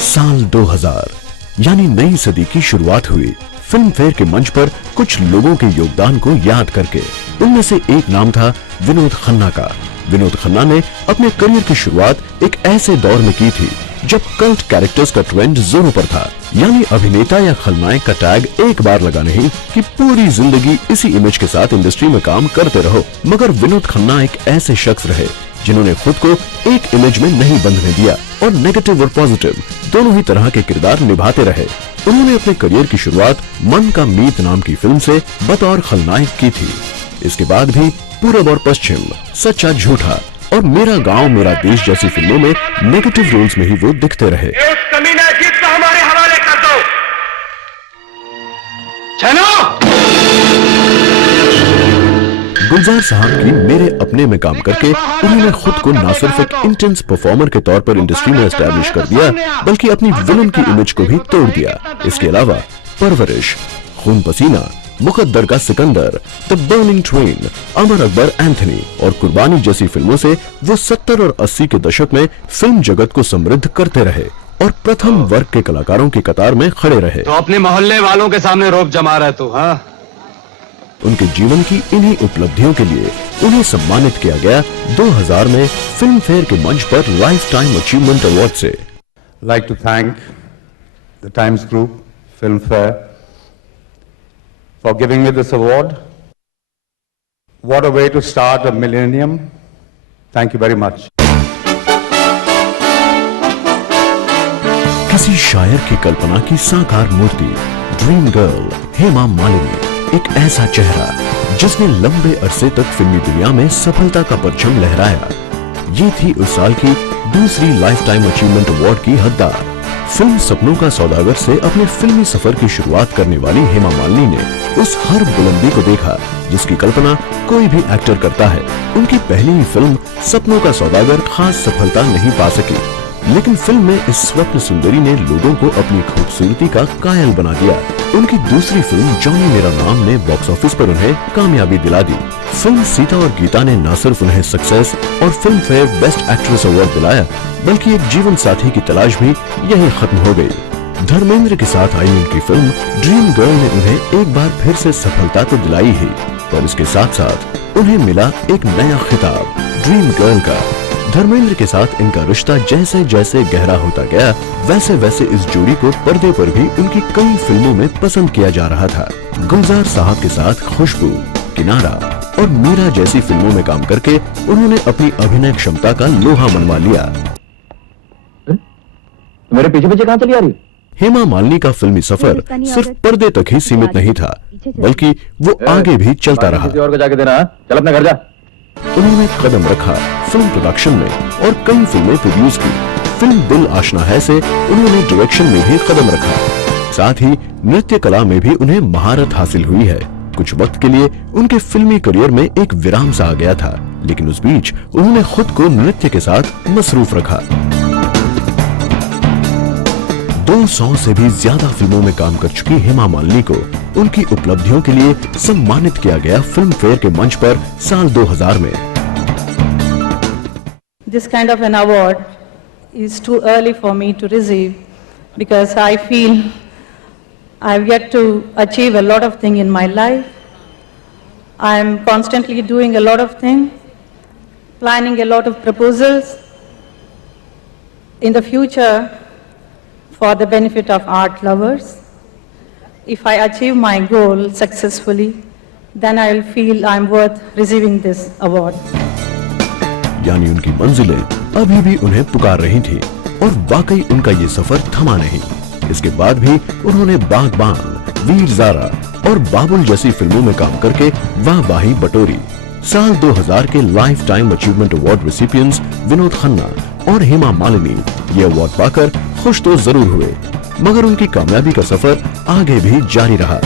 साल 2000 यानी नई सदी की शुरुआत हुई फिल्म फेयर के मंच पर कुछ लोगों के योगदान को याद करके। उनमें से एक नाम था विनोद खन्ना का। विनोद खन्ना ने अपने करियर की शुरुआत एक ऐसे दौर में की थी जब कल्ट कैरेक्टर्स का ट्रेंड जोरों पर था, यानी अभिनेता या खलनायक का टैग एक बार लगा नहीं कि पूरी जिंदगी इसी इमेज के साथ इंडस्ट्री में काम करते रहो। मगर विनोद खन्ना एक ऐसे शख्स रहे जिन्होंने खुद को एक इमेज में नहीं बंधने दिया और नेगेटिव और पॉजिटिव दोनों ही तरह के किरदार निभाते रहे। उन्होंने अपने करियर की शुरुआत मन का मीत नाम की फिल्म से बतौर खलनायक की थी। इसके बाद भी पूरब और पश्चिम, सच्चा झूठा और मेरा गांव मेरा देश जैसी फिल्मों में नेगेटिव रोल्स में ही वो दिखते रहे। उस कमीना जीत को हमारे हवाले कर दो। चलो। गुलजार साहब की मेरे अपने में काम करके उन्होंने खुद को न सिर्फ एक इंटेंस परफॉर्मर के तौर पर इंडस्ट्री में एस्टैब्लिश कर दिया, बल्कि अपनी विलन की इमेज को भी तोड़ दिया। इसके अलावा परवरिश, खून पसीना, मुकद्दर का Sikandar, the burning train, Amar Akbar Anthony और कुर्बानी जैसी फिल्मों से वो 70 और 80 के दशक में फिल्म जगत को समृद्ध करते रहे और प्रथम वर्ग के कलाकारों की कतार में खड़े रहे। तो अपने मोहल्ले वालों के सामने रोब जमा रहा है तू, हाँ? उनके जीवन की इन्हीं उपलब्धियों के लिए उन्हें सम्मानित किया गया 2000 में फिल्म फेयर के मंच पर लाइफ टाइम अचीवमेंट अवार्ड से। Like to thank the Times Group Film Fair for giving me this award. What a way to start a millennium. Thank you very much. किसी शायर की कल्पना की साकार मूर्ति ड्रीम गर्ल हेमा मालिनी, एक ऐसा चेहरा जिसने लंबे अरसे तक फिल्मी दुनिया में सफलता का परचम लहराया। ये थी उस साल की दूसरी लाइफ टाइम अचीवमेंट अवार्ड की हकदार। फिल्म सपनों का सौदागर से अपने फिल्मी सफर की शुरुआत करने वाली हेमा मालिनी ने उस हर बुलंदी को देखा जिसकी कल्पना कोई भी एक्टर करता है। उनकी पहली ही फिल्म सपनों का सौदागर खास सफलता नहीं पा सकी, लेकिन फिल्म में इस स्वप्न सुंदरी ने लोगों को अपनी खूबसूरती का कायल बना दिया। उनकी दूसरी फिल्म जॉनी मेरा नाम ने बॉक्स ऑफिस पर उन्हें कामयाबी दिला दी। फिल्म सीता और गीता ने न सिर्फ उन्हें सक्सेस और film fair best actress award दिलाया, बल्कि एक जीवन साथी की तलाश भी यही खत्म हो गई। धर्मेंद्र के साथ आई उनकी फिल्म ड्रीम गर्ल ने उन्हें एक बार फिर से सफलता तो दिलाई ही, पर इसके साथ साथ उन्हें मिला एक नया खिताब ड्रीम गर्ल का। धर्मेंद्र के साथ इनका रिश्ता जैसे जैसे गहरा होता गया, वैसे वैसे इस जोड़ी को पर्दे पर भी उनकी कई फिल्मों में पसंद किया जा रहा था। गुलजार साहब के साथ खुशबू, किनारा और मीरा जैसी फिल्मों में काम करके उन्होंने अपनी अभिनय क्षमता का लोहा मनवा लिया। मेरे पीछे पीछे कहां चली आ रही? हेमा मालिनी का फिल्मी सफर सिर्फ पर्दे तक ही सीमित नहीं था, बल्कि वो आगे भी चलता रहा। किसी और को जाके देना, चल अपने घर जा। उन्होंने कदम रखा फिल्म प्रोडक्शन में और कई फिल्में प्रोड्यूस की। फिल्म दिल आशना है से उन्होंने डायरेक्शन में भी कदम रखा। साथ ही नृत्य कला में भी उन्हें महारत हासिल हुई है। कुछ वक्त के लिए उनके फिल्मी करियर में एक विराम सा आ गया था, लेकिन उस बीच उन्होंने खुद को नृत्य के साथ मसरूफ रखा। 200 से भी ज्यादा फिल्मों में काम कर चुकी हेमा मालिनी को उनकी उपलब्धियों के लिए सम्मानित किया गया फिल्म फेयर के मंच पर साल 2000 में। This kind of an award is too early for me to receive because I feel I've yet to achieve a lot of things in my life. I'm constantly doing a lot of things, planning a lot of proposals in the future for the benefit of art lovers. If I achieve my goal successfully, then I will feel I'm worth receiving this award. यानी उनकी मंजिलें अभी भी उन्हें पुकार रही थी और वाकई उनका ये सफर थमा नहीं। इसके बाद भी उन्होंने बागबान, वीर ज़ारा और बाबुल जैसी फिल्मों में काम करके वाहवाही बटोरी। साल 2000 के life time achievement award recipients Vinod Khanna और हेमा मालिनी ये अवार्ड पाकर खुश तो जरूर हुए, मगर उनकी कामयाबी का सफर आगे भी जारी रहा।